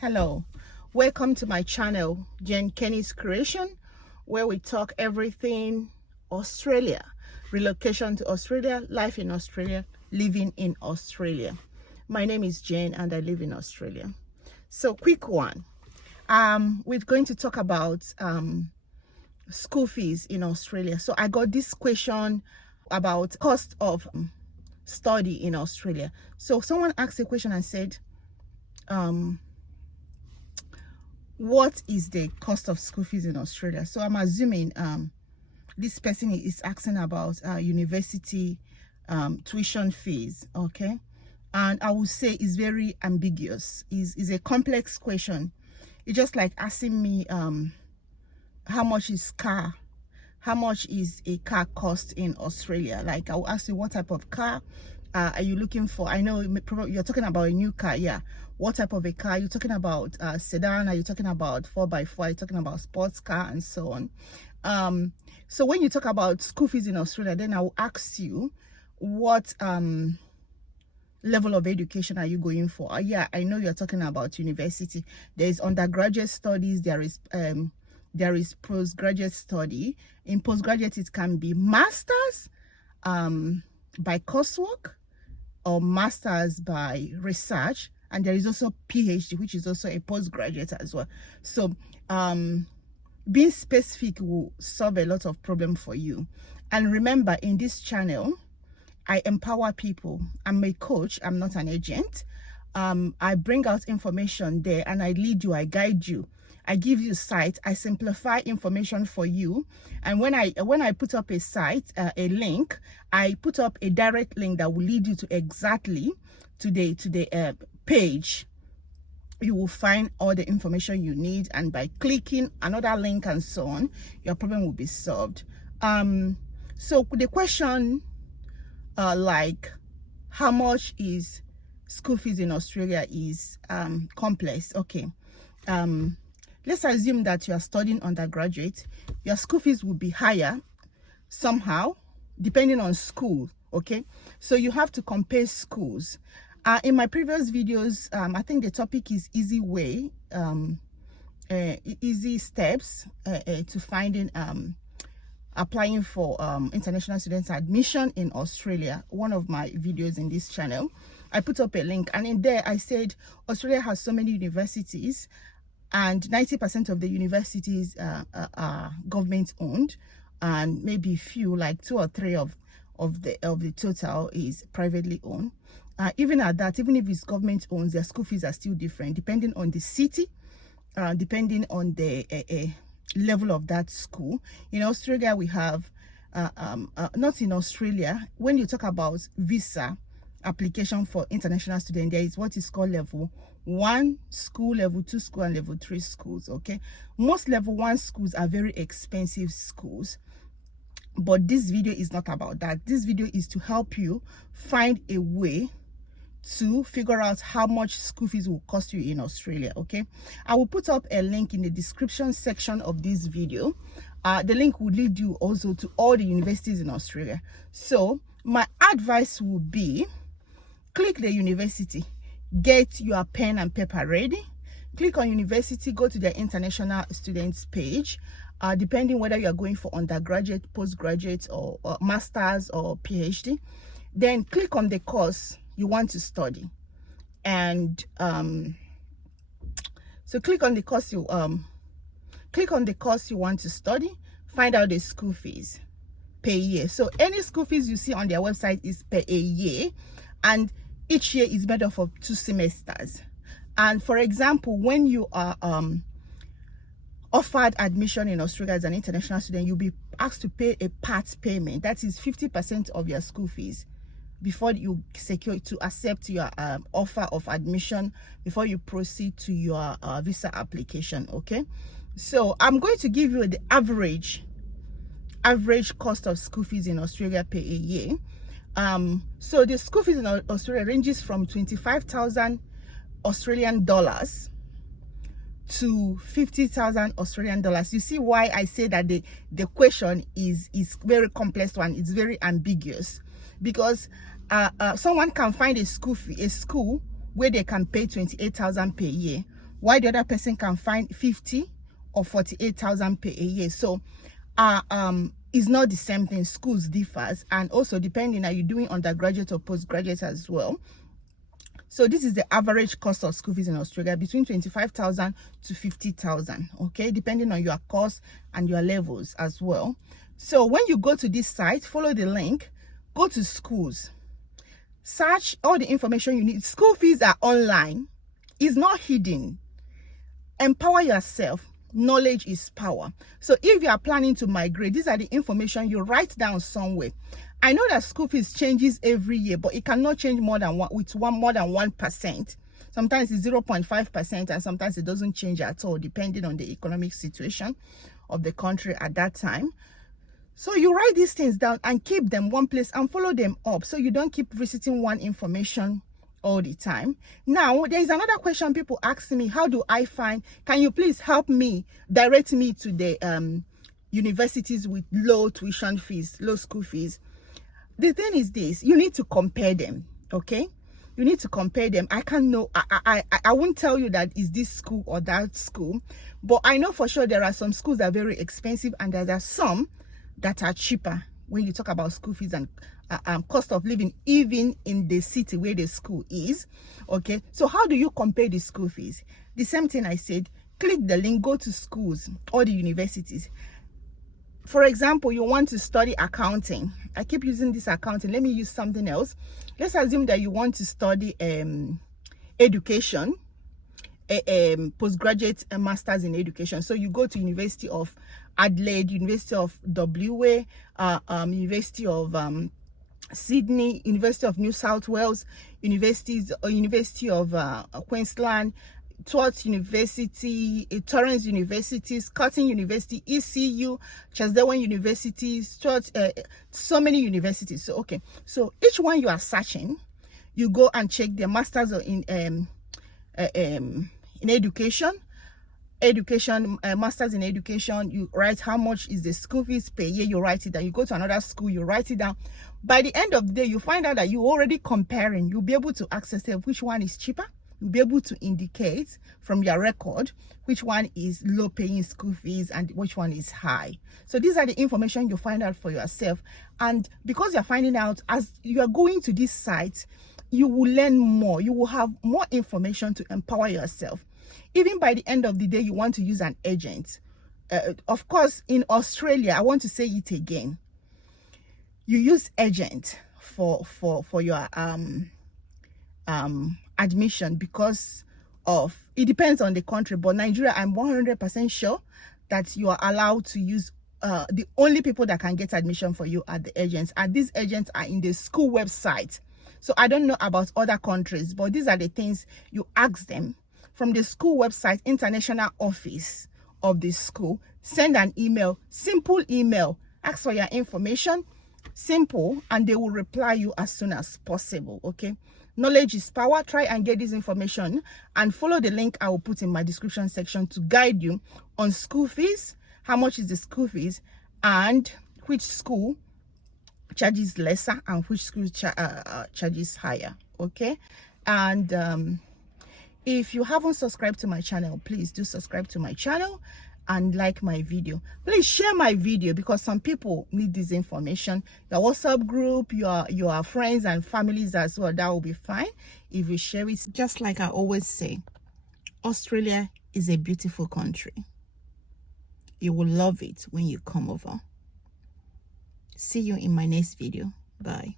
Hello, welcome to my channel, Jen Kenny's Creation, where we talk everything Australia, relocation to Australia, life in Australia, living in Australia. My name is Jane and I live in Australia. So quick one, we're going to talk about school fees in Australia. So I got this question about cost of study in Australia. So someone asked a question and said, what is the cost of school fees in Australia? So I'm assuming this person is asking about university tuition fees, okay? And I would say it's very ambiguous. It's a complex question. It's just like asking me how much is a car cost in Australia? Like I'll ask you, what type of car are you looking for? I know you're talking about a new car. Yeah, what type of a car? You're talking about sedan? Are you talking about 4x4? Are you talking about sports car and so on? So when you talk about school fees in Australia, then I will ask you, what level of education are you going for? Yeah, I know you're talking about university. There is undergraduate studies, there is postgraduate study. In postgraduate, it can be masters by coursework or masters by research, and there is also PhD, which is also a postgraduate as well. So being specific will solve a lot of problem for you. And remember, in this channel, I empower people. I'm a coach, I'm not an agent. I bring out information there and I lead you, I guide you. I give you site, I simplify information for you. And when I put up a site, a link, I put up a direct link that will lead you to exactly to the page. You will find all the information you need, and by clicking another link and so on, your problem will be solved. So the question like how much is school fees in Australia is complex. Okay. Let's assume that you are studying undergraduate. Your school fees will be higher somehow, depending on school, okay? So you have to compare schools. In my previous videos, I think the topic is easy steps to finding, applying for international students admission in Australia. One of my videos in this channel, I put up a link, and in there I said Australia has so many universities, and 90% of the universities are government owned, and maybe few, like 2 or 3 of the total is privately owned. Even at that, even if it's government owned, their school fees are still different depending on the city, depending on the level of that school. In Australia, we have not in Australia, when you talk about visa application for international students, there is what is called level 1 school, level 2 school, and level 3 schools. Okay, most level 1 schools are very expensive schools, but this video is not about that. This video is to help you find a way to figure out how much school fees will cost you in Australia. Okay, I will put up a link in the description section of this video. The link will lead you also to all the universities in Australia. So my advice would be, click the university, get your pen and paper ready, click on university, go to the international students page, depending whether you are going for undergraduate, postgraduate, or masters or PhD. Then click on the course you want to study, and so click on the course you want to study, find out the school fees per year. So any school fees you see on their website is per a year, and each year is made up of 2 semesters. And for example, when you are offered admission in Australia as an international student, you'll be asked to pay a part payment, that is 50% of your school fees, before you accept your offer of admission, before you proceed to your visa application. Okay, so I'm going to give you the average cost of school fees in Australia per a year. So the school fees in Australia ranges from 25,000 Australian dollars to 50,000 Australian dollars. You see why I say that the question is very complex one. It's very ambiguous, because someone can find a school where they can pay 28,000 per year, while the other person can find 50 or 48,000 per a year. So it's not the same thing. Schools differs, and also depending, are you doing undergraduate or postgraduate as well. So this is the average cost of school fees in Australia, between 25,000 to 50,000, okay, depending on your course and your levels as well. So when you go to this site, follow the link, go to schools, search all the information you need. School fees are online, it's not hidden. Empower yourself. Knowledge is power. So if you are planning to migrate, these are the information you write down somewhere. I know that school fees changes every year, but it cannot change more than 1%. Sometimes it's 0.5%, and sometimes it doesn't change at all, depending on the economic situation of the country at that time. So you write these things down and keep them one place and follow them up, so you don't keep visiting one information all the time. Now, there is another question people ask me: how do I find, can you please help me, direct me to the universities with low tuition fees, low school fees? The thing is this: you need to compare them, okay? You need to compare them. I can't know, I won't tell you that is this school or that school, but I know for sure there are some schools that are very expensive, and there are some that are cheaper when you talk about school fees and cost of living, even in the city where the school is, okay? So how do you compare the school fees? The same thing I said: click the link, go to schools or the universities. For example, you want to study accounting. I keep using this accounting. Let me use something else. Let's assume that you want to study education, postgraduate masters in education. So you go to University of Adelaide, University of WA, University of Sydney, University of New South Wales, University of Queensland, Torrens University, Torrens University, Scotland University, ECU, Charles Darwin University, so many universities. So okay, so each one you are searching, you go and check their masters in education, masters in education. You write how much is the school fees per year, you write it down. You go to another school, you write it down. By the end of the day, you find out that you're already comparing. You'll be able to access which one is cheaper. You'll be able to indicate from your record which one is low paying school fees and which one is high. So these are the information you find out for yourself. And because you're finding out as you are going to this site, you will learn more. You will have more information to empower yourself. Even by the end of the day, you want to use an agent. Of course, in Australia, I want to say it again, you use agent for your admission, because of, it depends on the country, but Nigeria, I'm 100% sure that you are allowed to use the only people that can get admission for you are the agents, and these agents are in the school website. So I don't know about other countries, but these are the things you ask them from the school website, international office of the school. Send an email, simple email, ask for your information, simple, and they will reply you as soon as possible, okay? Knowledge is power. Try and get this information and follow the link I will put in my description section to guide you on school fees, how much is the school fees, and which school charges lesser and which school charges higher, okay? And if you haven't subscribed to my channel, please do subscribe to my channel and like my video. Please share my video, because some people need this information. Your WhatsApp group, your friends and families as well, that will be fine if you share it. Just like I always say, Australia is a beautiful country. You will love it when you come over. See you in my next video. Bye.